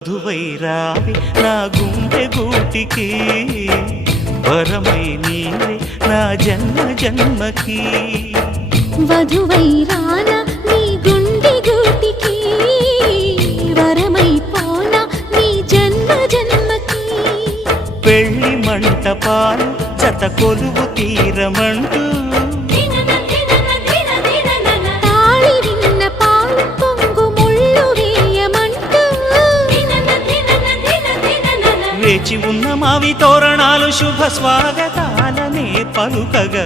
దువైరావి నా గుండె గూటికి వరమై నీవే నా జన్మ జన్మకి వధువైరానా నీ గుండె గూటికి వరమై పోనా నీ జన్మ జన్మకి పెళ్లి మంటపాలు జత కొలువు తీరమంటూ వేచి ఉన్న మావి తోరణాలు శుభ స్వాగతాలనే పలుకగా